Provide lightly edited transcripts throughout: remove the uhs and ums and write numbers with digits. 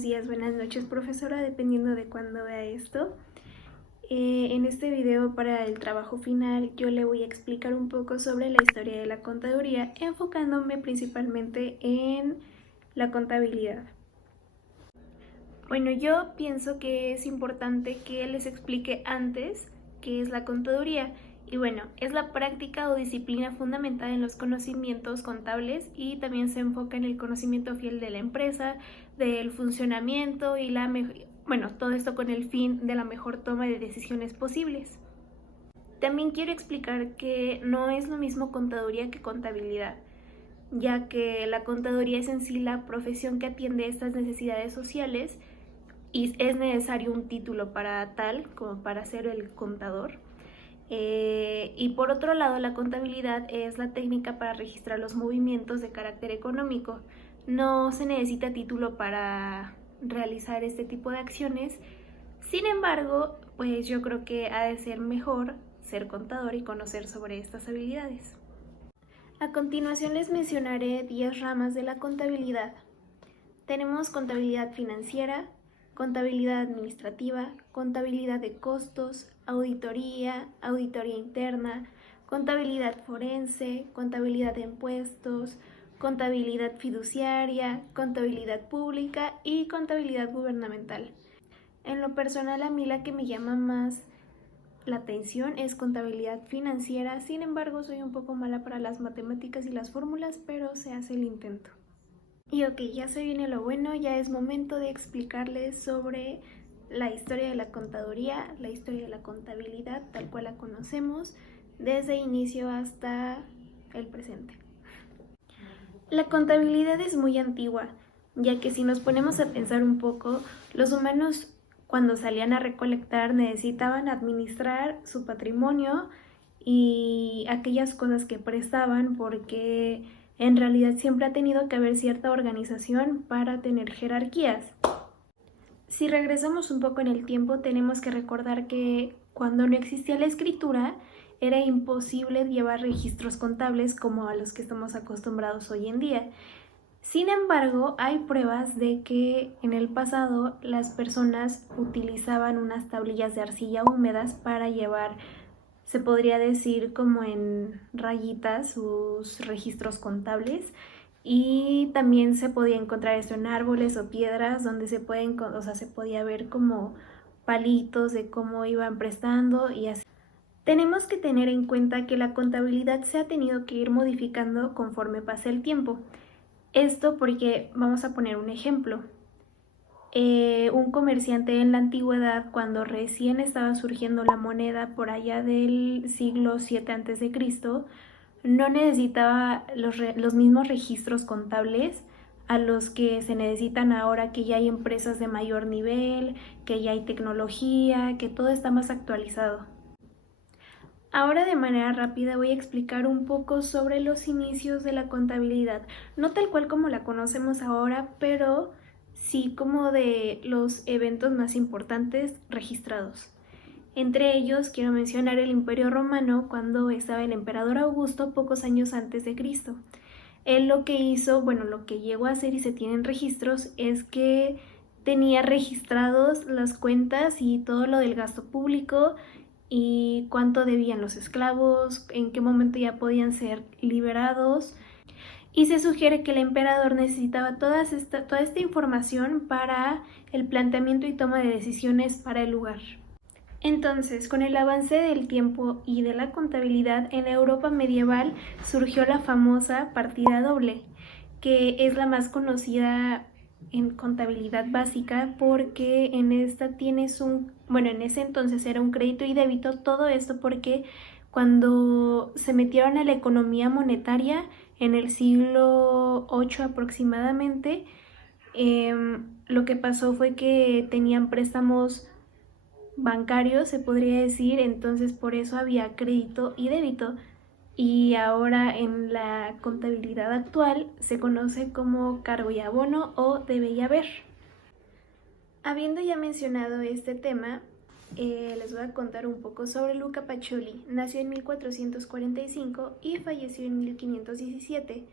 buenos días, buenas noches, profesora, dependiendo de cuándo vea esto. En este video para el trabajo final yo le voy a explicar un poco sobre la historia de la contaduría, enfocándome principalmente en la contabilidad. Bueno, yo pienso que es importante que les explique antes qué es la contaduría. Y bueno, es la práctica o disciplina fundamental en los conocimientos contables y también se enfoca en el conocimiento fiel de la empresa, del funcionamiento y todo esto con el fin de la mejor toma de decisiones posibles. También quiero explicar que no es lo mismo contaduría que contabilidad, ya que la contaduría es en sí la profesión que atiende estas necesidades sociales y es necesario un título para tal, como para ser el contador. Y por otro lado, la contabilidad es la técnica para registrar los movimientos de carácter económico. No se necesita título para realizar este tipo de acciones. Sin embargo, pues yo creo que ha de ser mejor ser contador y conocer sobre estas habilidades. A continuación les mencionaré 10 ramas de la contabilidad. Tenemos contabilidad financiera, contabilidad administrativa, contabilidad de costos, auditoría, auditoría interna, contabilidad forense, contabilidad de impuestos, contabilidad fiduciaria, contabilidad pública y contabilidad gubernamental. En lo personal, a mí la que me llama más la atención es contabilidad financiera, sin embargo soy un poco mala para las matemáticas y las fórmulas, pero se hace el intento. Y ok, ya se viene lo bueno, ya es momento de explicarles sobre la historia de la contaduría, la historia de la contabilidad tal cual la conocemos, desde inicio hasta el presente. La contabilidad es muy antigua, ya que si nos ponemos a pensar un poco, los humanos cuando salían a recolectar necesitaban administrar su patrimonio y aquellas cosas que prestaban, porque en realidad siempre ha tenido que haber cierta organización para tener jerarquías. Si regresamos un poco en el tiempo, tenemos que recordar que cuando no existía la escritura, era imposible llevar registros contables como a los que estamos acostumbrados hoy en día. Sin embargo, hay pruebas de que en el pasado las personas utilizaban unas tablillas de arcilla húmedas para llevar, se podría decir como en rayitas, sus registros contables. Y también se podía encontrar esto en árboles o piedras donde se podía ver como palitos de cómo iban prestando y así. Tenemos que tener en cuenta que la contabilidad se ha tenido que ir modificando conforme pasa el tiempo. Esto porque, vamos a poner un ejemplo, un comerciante en la antigüedad, cuando recién estaba surgiendo la moneda por allá del siglo VII a.C., no necesitaba los mismos registros contables a los que se necesitan ahora, que ya hay empresas de mayor nivel, que ya hay tecnología, que todo está más actualizado. Ahora de manera rápida voy a explicar un poco sobre los inicios de la contabilidad, no tal cual como la conocemos ahora, pero sí como de los eventos más importantes registrados. Entre ellos quiero mencionar el Imperio Romano, cuando estaba el emperador Augusto pocos años antes de Cristo. Él lo que hizo, lo que llegó a hacer y se tienen registros, es que tenía registrados las cuentas y todo lo del gasto público y cuánto debían los esclavos, en qué momento ya podían ser liberados. Y se sugiere que el emperador necesitaba toda esta información para el planteamiento y toma de decisiones para el lugar. Entonces, con el avance del tiempo y de la contabilidad en la Europa medieval, surgió la famosa partida doble, que es la más conocida en contabilidad básica, porque en esta tienes en ese entonces era un crédito y débito. Todo esto porque cuando se metieron a la economía monetaria en el siglo VIII aproximadamente, lo que pasó fue que tenían préstamos bancarios, se podría decir, entonces por eso había crédito y débito. Y ahora en la contabilidad actual se conoce como cargo y abono o debe y haber. Habiendo ya mencionado este tema, les voy a contar un poco sobre Luca Pacioli. Nació en 1445 y falleció en 1517.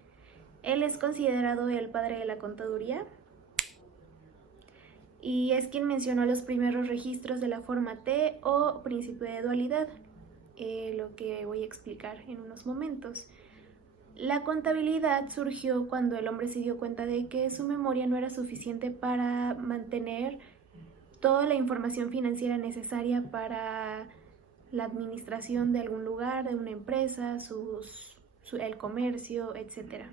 Él es considerado el padre de la contaduría. y es quien mencionó los primeros registros de la forma T o principio de dualidad, lo que voy a explicar en unos momentos. La contabilidad surgió cuando el hombre se dio cuenta de que su memoria no era suficiente para mantener toda la información financiera necesaria para la administración de algún lugar, de una empresa, el comercio, etc.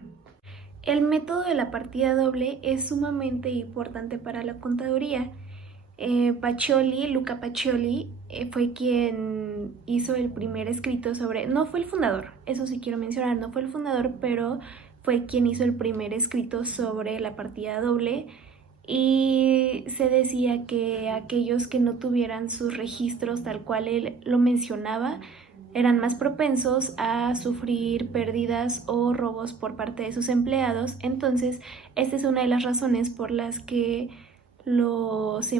El método de la partida doble es sumamente importante para la contaduría. Luca Pacioli, fue quien hizo el primer escrito sobre, no fue el fundador, eso sí quiero mencionar, no fue el fundador, pero fue quien hizo el primer escrito sobre la partida doble, y se decía que aquellos que no tuvieran sus registros tal cual él lo mencionaba eran más propensos a sufrir pérdidas o robos por parte de sus empleados. Entonces, esta es una de las razones por las que los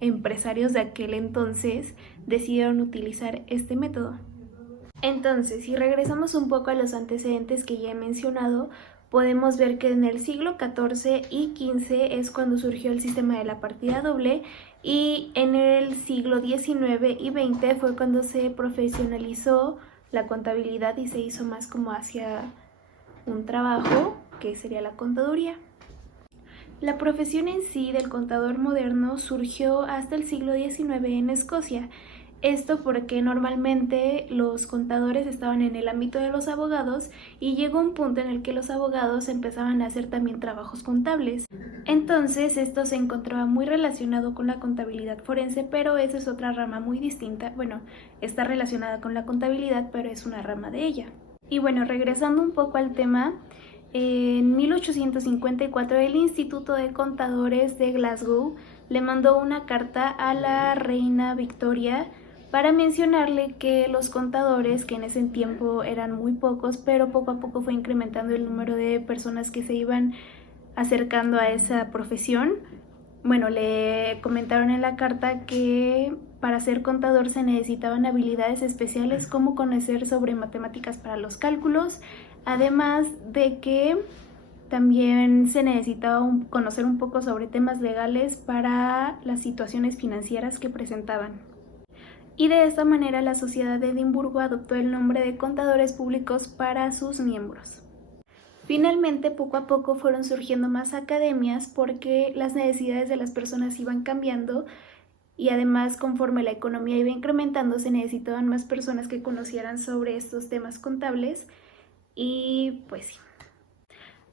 empresarios de aquel entonces decidieron utilizar este método. Entonces, si regresamos un poco a los antecedentes que ya he mencionado, podemos ver que en el siglo XIV y XV es cuando surgió el sistema de la partida doble, y en el siglo XIX y XX fue cuando se profesionalizó la contabilidad y se hizo más como hacia un trabajo que sería la contaduría. La profesión en sí del contador moderno surgió hasta el siglo XIX en Escocia. Esto porque normalmente los contadores estaban en el ámbito de los abogados, y llegó un punto en el que los abogados empezaban a hacer también trabajos contables. Entonces esto se encontraba muy relacionado con la contabilidad forense, pero esa es otra rama muy distinta. Bueno, está relacionada con la contabilidad, pero es una rama de ella. Y bueno, regresando un poco al tema, en 1854 el Instituto de Contadores de Glasgow le mandó una carta a la reina Victoria para mencionarle que los contadores, que en ese tiempo eran muy pocos, pero poco a poco fue incrementando el número de personas que se iban acercando a esa profesión. Bueno, le comentaron en la carta que para ser contador se necesitaban habilidades especiales como conocer sobre matemáticas para los cálculos, además de que también se necesitaba conocer un poco sobre temas legales para las situaciones financieras que presentaban. Y de esta manera la Sociedad de Edimburgo adoptó el nombre de contadores públicos para sus miembros. Finalmente, poco a poco fueron surgiendo más academias porque las necesidades de las personas iban cambiando, y además, conforme la economía iba incrementando, se necesitaban más personas que conocieran sobre estos temas contables. Y pues sí.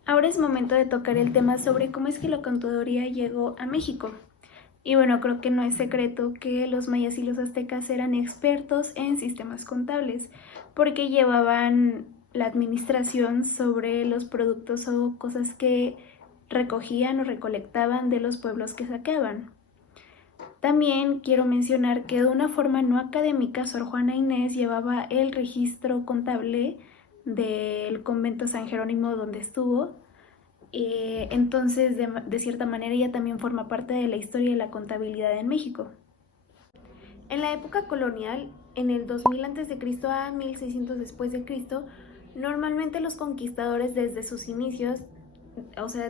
Ahora es momento de tocar el tema sobre cómo es que la contaduría llegó a México. Y bueno, creo que no es secreto que los mayas y los aztecas eran expertos en sistemas contables, porque llevaban la administración sobre los productos o cosas que recogían o recolectaban de los pueblos que saqueaban. También quiero mencionar que de una forma no académica, Sor Juana Inés llevaba el registro contable del convento San Jerónimo donde estuvo. Entonces, de cierta manera, ella también forma parte de la historia de la contabilidad en México. En la época colonial, en el 2000 a.C. a 1600 después de Cristo, normalmente los conquistadores desde sus inicios,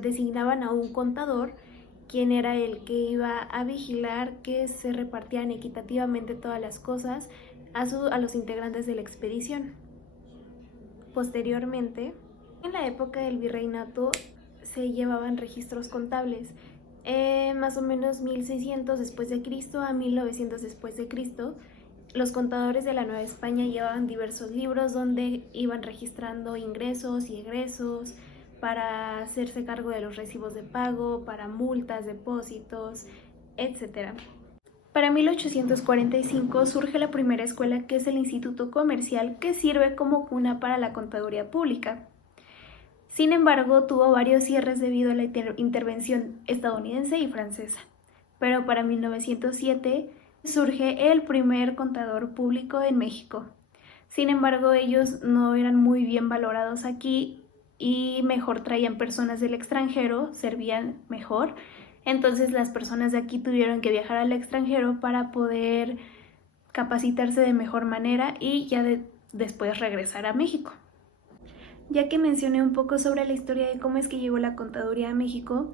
designaban a un contador, quien era el que iba a vigilar que se repartieran equitativamente todas las cosas a los integrantes de la expedición. Posteriormente, en la época del virreinato, se llevaban registros contables. Más o menos 1600 después de Cristo a 1900 después de Cristo, los contadores de la Nueva España llevaban diversos libros donde iban registrando ingresos y egresos para hacerse cargo de los recibos de pago, para multas, depósitos, etc. Para 1845 surge la primera escuela, que es el Instituto Comercial, que sirve como cuna para la contaduría pública. Sin embargo, tuvo varios cierres debido a la intervención estadounidense y francesa. Pero para 1907 surge el primer contador público en México. Sin embargo, ellos no eran muy bien valorados aquí y mejor traían personas del extranjero, servían mejor. Entonces las personas de aquí tuvieron que viajar al extranjero para poder capacitarse de mejor manera y ya después regresar a México. Ya que mencioné un poco sobre la historia de cómo es que llegó la contaduría a México,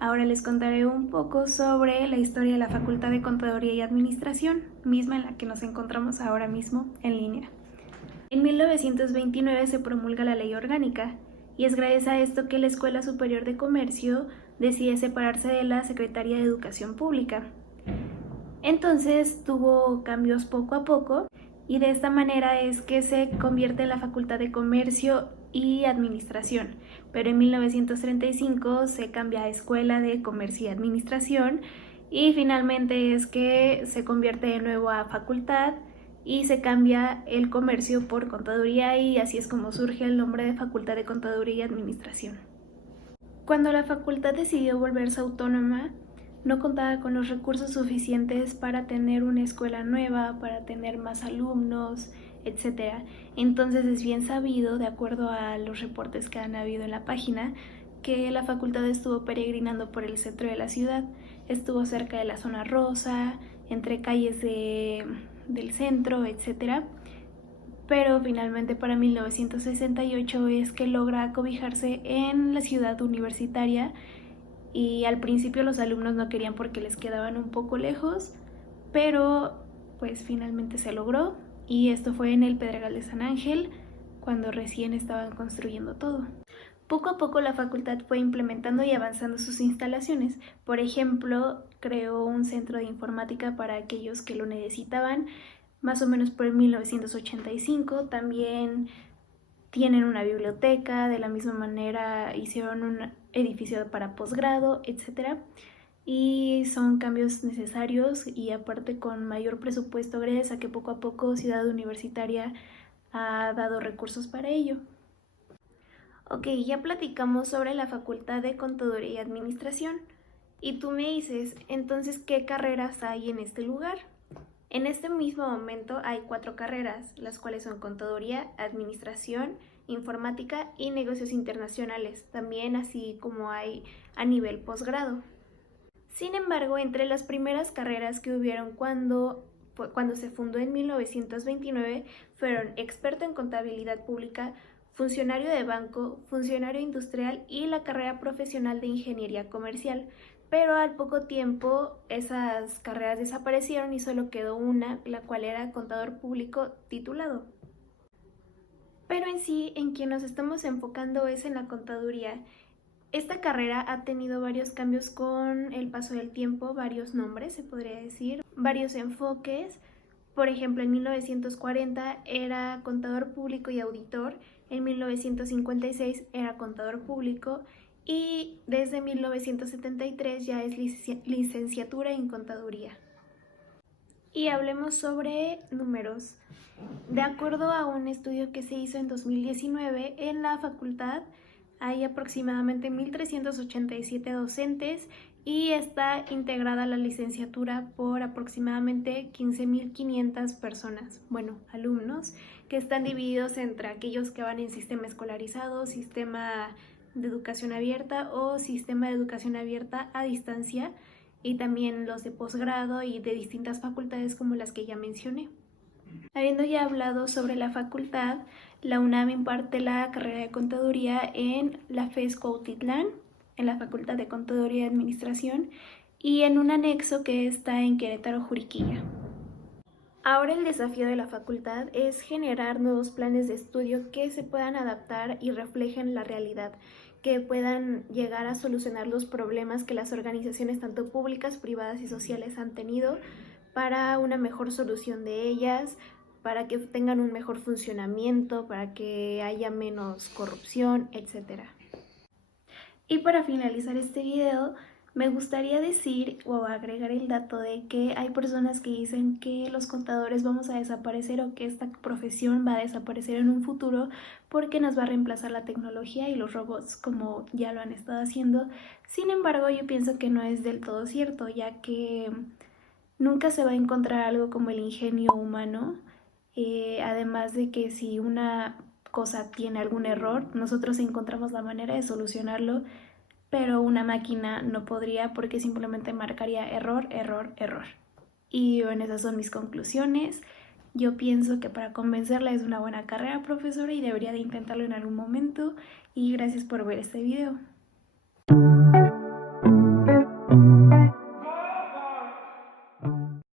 Ahora les contaré un poco sobre la historia de la Facultad de Contaduría y Administración, misma en la que nos encontramos ahora mismo en línea. En 1929 se promulga la Ley Orgánica, y es gracias a esto que la Escuela Superior de Comercio decide separarse de la Secretaría de Educación Pública. Entonces tuvo cambios poco a poco, y de esta manera es que se convierte en la Facultad de Comercio y Administración, pero en 1935 se cambia a Escuela de Comercio y Administración, y finalmente es que se convierte de nuevo a facultad y se cambia el comercio por contaduría, y así es como surge el nombre de Facultad de Contaduría y Administración. Cuando la facultad decidió volverse autónoma, no contaba con los recursos suficientes para tener una escuela nueva, para tener más alumnos, etc. Entonces es bien sabido, de acuerdo a los reportes que han habido en la página, que la facultad estuvo peregrinando por el centro de la ciudad. Estuvo cerca de la zona rosa, entre calles del centro, etc. Pero finalmente para 1968 es que logra acobijarse en la ciudad universitaria, y al principio los alumnos no querían porque les quedaban un poco lejos, pero pues finalmente se logró, y esto fue en el Pedregal de San Ángel, cuando recién estaban construyendo todo. Poco a poco la facultad fue implementando y avanzando sus instalaciones. Por ejemplo, creó un centro de informática para aquellos que lo necesitaban, más o menos por 1985. También tienen una biblioteca, de la misma manera hicieron un edificio para posgrado, etc. Y son cambios necesarios, y aparte con mayor presupuesto gracias a que poco a poco Ciudad Universitaria ha dado recursos para ello. Ok, ya platicamos sobre la Facultad de Contaduría y Administración, y tú me dices, entonces, ¿qué carreras hay en este lugar? En este mismo momento hay 4 carreras, las cuales son Contaduría, Administración, Informática y Negocios Internacionales, también así como hay a nivel posgrado. Sin embargo, entre las primeras carreras que hubieron cuando se fundó en 1929 fueron experto en contabilidad pública, funcionario de banco, funcionario industrial y la carrera profesional de ingeniería comercial. Pero al poco tiempo esas carreras desaparecieron y solo quedó una, la cual era contador público titulado. Pero en sí, en quien nos estamos enfocando es en la contaduría. Esta carrera ha tenido varios cambios con el paso del tiempo, varios nombres se podría decir, varios enfoques. Por ejemplo, en 1940 era contador público y auditor, en 1956 era contador público, y desde 1973 ya es licenciatura en contaduría. Y hablemos sobre números. De acuerdo a un estudio que se hizo en 2019, en la facultad hay aproximadamente 1.387 docentes, y está integrada la licenciatura por aproximadamente 15.500 personas, alumnos, que están divididos entre aquellos que van en sistema escolarizado, sistema de educación abierta o sistema de educación abierta a distancia, y también los de posgrado y de distintas facultades como las que ya mencioné. Habiendo ya hablado sobre la facultad, la UNAM imparte la carrera de contaduría en la FES Cuautitlán, en la Facultad de Contaduría y Administración, y en un anexo que está en Querétaro, Juriquilla. Ahora el desafío de la facultad es generar nuevos planes de estudio que se puedan adaptar y reflejen la realidad, que puedan llegar a solucionar los problemas que las organizaciones tanto públicas, privadas y sociales han tenido, para una mejor solución de ellas, para que tengan un mejor funcionamiento, para que haya menos corrupción, etc. Y para finalizar este video, me gustaría decir o agregar el dato de que hay personas que dicen que los contadores vamos a desaparecer, o que esta profesión va a desaparecer en un futuro porque nos va a reemplazar la tecnología y los robots, como ya lo han estado haciendo. Sin embargo, yo pienso que no es del todo cierto, ya que nunca se va a encontrar algo como el ingenio humano. Además de que si una cosa tiene algún error, nosotros encontramos la manera de solucionarlo, pero una máquina no podría, porque simplemente marcaría error, error, error. Y bueno, esas son mis conclusiones. Yo pienso que para convencerla es una buena carrera, profesora, y debería de intentarlo en algún momento. Y gracias por ver este video.